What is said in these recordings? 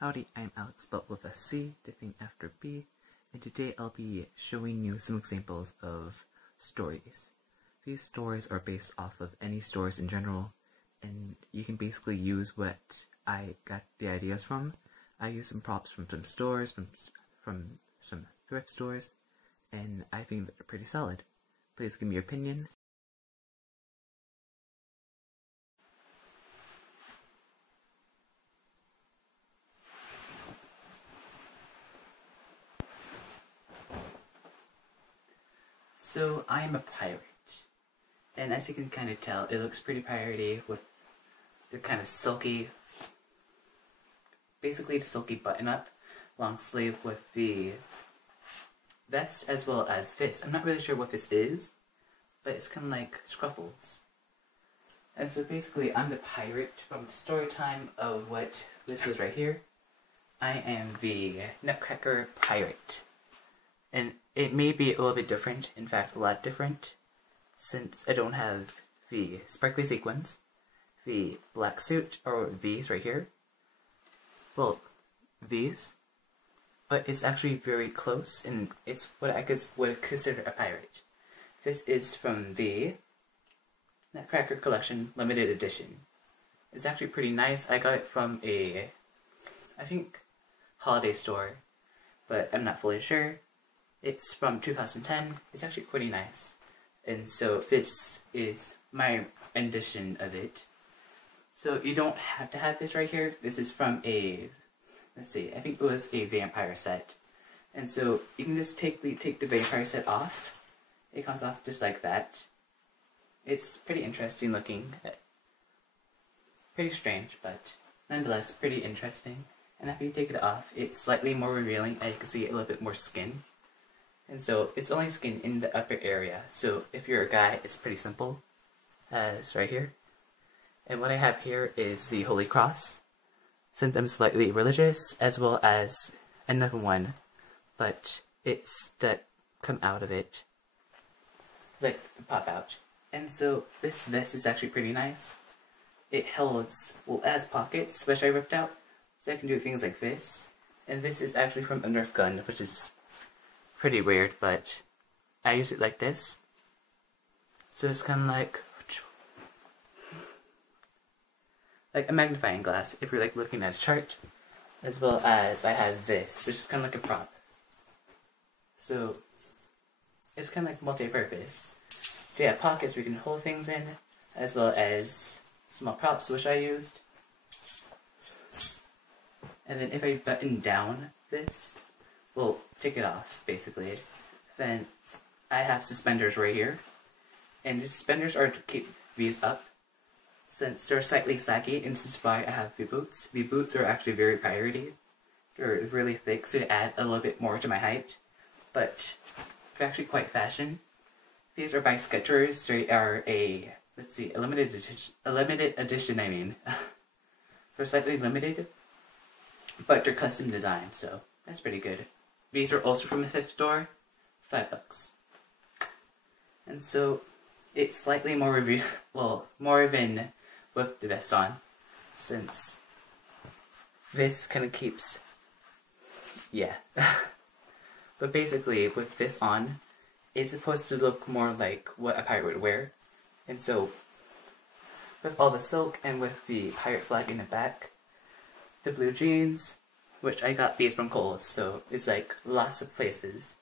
Howdy, I'm Alex, spelled with a C, dipping after B, and today I'll be showing you some examples of stories. These stories are based off of any stories in general, and you can basically use what I got the ideas from. I used some props from some stores, from some thrift stores, and I think they're pretty solid. Please give me your opinion. So, I am a pirate, and as you can kind of tell, it looks pretty piratey with the kind of silky, basically the silky button-up long sleeve with the vest as well as this. I'm not really sure what this is, but it's kind of like scruffles. And so basically, I'm the pirate from the story time of what this is right here. I am the Nutcracker Pirate. And it may be a little bit different, in fact a lot different, since I don't have the sparkly sequins, the black suit, or these right here. Well, these. But it's actually very close, and it's what I would consider a pirate. This is from the Nutcracker Collection Limited Edition. It's actually pretty nice. I got it from a, I think, holiday store, but I'm not fully sure. It's from 2010. It's actually pretty nice. And so this is my edition of it. So you don't have to have this right here. This is from a, let's see, I think it was a vampire set. And so you can just take the vampire set off. It comes off just like that. It's pretty interesting looking. Pretty strange, but nonetheless pretty interesting. And after you take it off, it's slightly more revealing, and you can see a little bit more skin. And so it's only skin in the upper area. So if you're a guy, it's pretty simple, as right here. And what I have here is the Holy Cross, since I'm slightly religious, as well as another one, but it's that come out of it, like pop out. And so this vest is actually pretty nice. It holds, well, it has pockets, which I ripped out, so I can do things like this. And this is actually from a Nerf gun, which is pretty weird, but I use it like this. So it's kind of like a magnifying glass if you're like looking at a chart, as well as I have this, which is kind of like a prop. So it's kind of like multi-purpose. They have pockets where you can hold things in, as well as small props, which I used. And then if I button down this, well, take it off, basically, then I have suspenders right here. And the suspenders are to keep these up, since they're slightly saggy, and this is why I have the boots. The boots are actually very piratey. They're really thick, so they add a little bit more to my height, but they're actually quite fashion. These are by Skechers. They are a, let's see, a limited edition, I mean. They're slightly limited, but they're custom designed, so that's pretty good. These are also from a thrift store, $5. And so it's slightly more more even with the vest on, since this kind of keeps, yeah. But basically, with this on, it's supposed to look more like what a pirate would wear. And so, with all the silk and with the pirate flag in the back, the blue jeans, which I got these from Kohl's, so it's like lots of places.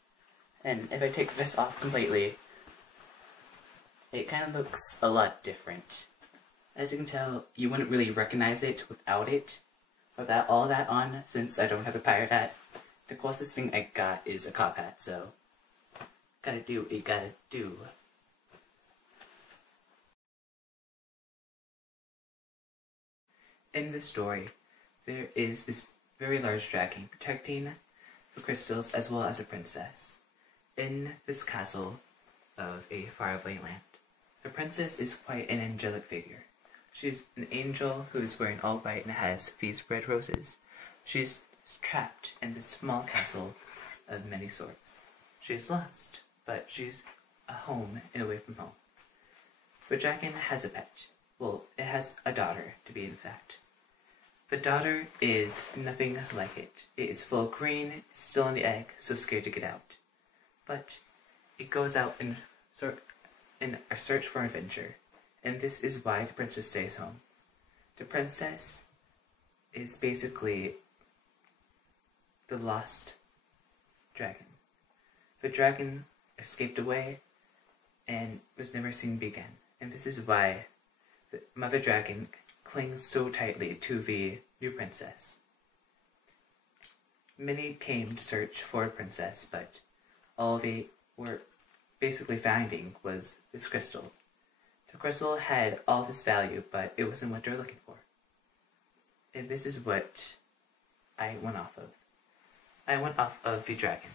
And if I take this off completely, it kind of looks a lot different. As you can tell, you wouldn't really recognize it without it, without all that on, since I don't have a pirate hat. The closest thing I got is a cop hat, so gotta do what you gotta do. In the story, there is this very large dragon protecting the crystals as well as a princess in this castle of a faraway land. The princess is quite an angelic figure. She's an angel who's wearing all white and has these red roses. She's trapped in this small castle of many sorts. She's lost, but she's a home and away from home. The dragon has a pet. Well, it has a daughter, to be in fact. The daughter is nothing like it. It is full of green, still in the egg, so scared to get out. But it goes out in a search for adventure, and this is why the princess stays home. The princess is basically the lost dragon. The dragon escaped away and was never seen again, and this is why the mother dragon clings so tightly to the new princess. Many came to search for a princess, but all they were basically finding was this crystal. The crystal had all this value, but it wasn't what they were looking for. And this is what I went off of. I went off of the dragon.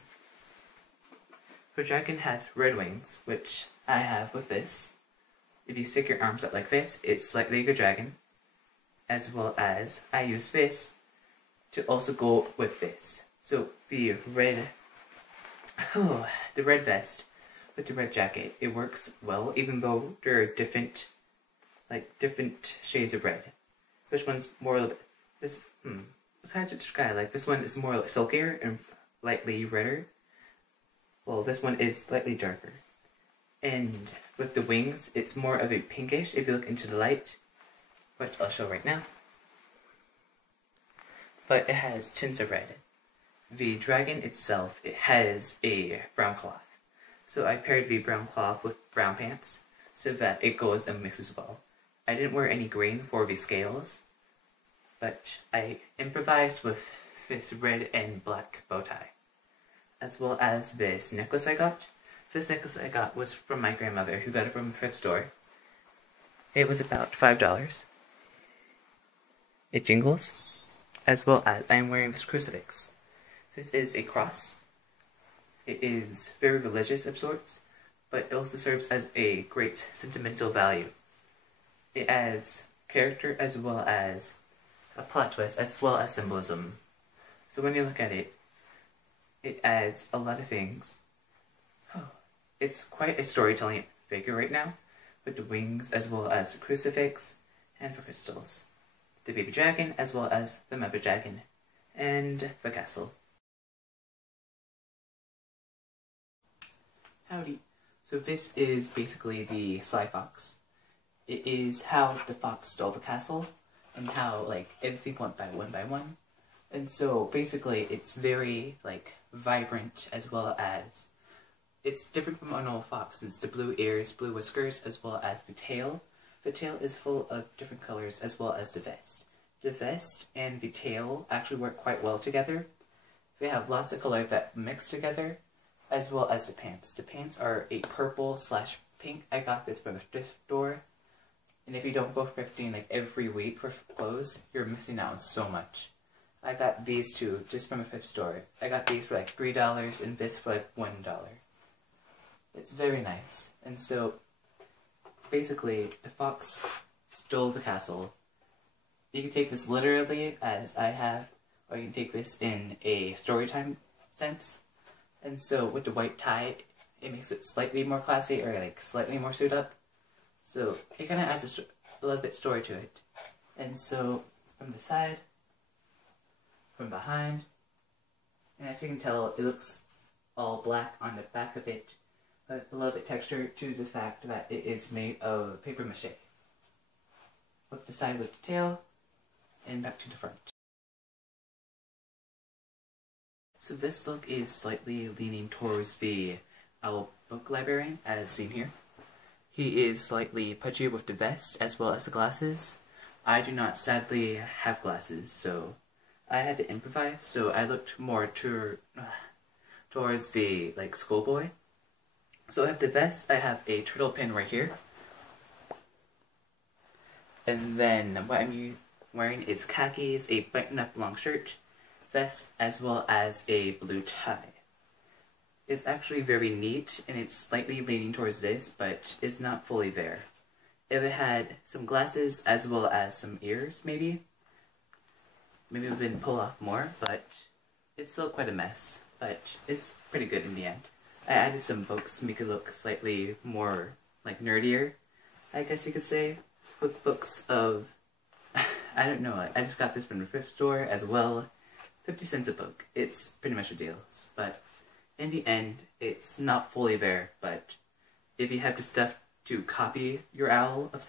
The dragon has red wings, which I have with this. If you stick your arms out like this, it's like a dragon. As well as, I use this to also go with this. So the red vest with the red jacket, it works well, even though there are different shades of red. Which one's more, it's hard to describe. Like, this one is more like silkier and lightly redder. Well, this one is slightly darker. And with the wings, it's more of a pinkish if you look into the light, which I'll show right now. But it has tints of red. The dragon itself, it has a brown cloth. So I paired the brown cloth with brown pants so that it goes and mixes well. I didn't wear any green for the scales, but I improvised with this red and black bow tie. As well as this necklace I got. This necklace I got was from my grandmother, who got it from a thrift store. It was about $5. It jingles. As well as I'm wearing this crucifix. This is a cross. It is very religious of sorts, but it also serves as a great sentimental value. It adds character as well as a plot twist, as well as symbolism. So when you look at it, it adds a lot of things. It's quite a storytelling figure right now, with the wings as well as the crucifix and the crystals. The baby dragon as well as the mother dragon and the castle. Howdy. So this is basically the Sly Fox. It is how the fox stole the castle and how everything went by one. And so basically it's very vibrant as well as it's different from a normal fox. It's the blue ears, blue whiskers, as well as the tail. The tail is full of different colors as well as the vest. The vest and the tail actually work quite well together. They have lots of color that mix together, as well as the pants. The pants are a purple/pink. I got this from a thrift store. And if you don't go thrifting every week for clothes, you're missing out on so much. I got these two just from a thrift store. I got these for $3 and this for $1. It's very nice. And so, basically, the fox stole the castle. You can take this literally, as I have, or you can take this in a storytime sense. And so, with the white tie, it makes it slightly more classy, or slightly more suit up. So, it kind of adds a little bit story to it. And so, from the side, from behind, and as you can tell, it looks all black on the back of it, but a little bit texture to the fact that it is made of paper mache. With the side with the tail, and back to the front. So this look is slightly leaning towards the owl book librarian, as seen here. He is slightly pudgy with the vest, as well as the glasses. I do not, sadly, have glasses, so I had to improvise, so I looked more towards the, schoolboy. So I have the vest, I have a turtle pin right here. And then what I'm wearing is khakis, a button-up long shirt, vest, as well as a blue tie. It's actually very neat, and it's slightly leaning towards this, but it's not fully there. If it had some glasses, as well as some ears, maybe we can pull off more, but it's still quite a mess. But it's pretty good in the end. I added some books to make it look slightly more, nerdier, I guess you could say, with books of I don't know, I just got this from the thrift store as well. 50 cents a book. It's pretty much a deal. But in the end, it's not fully there, but if you have the stuff to copy your Owl of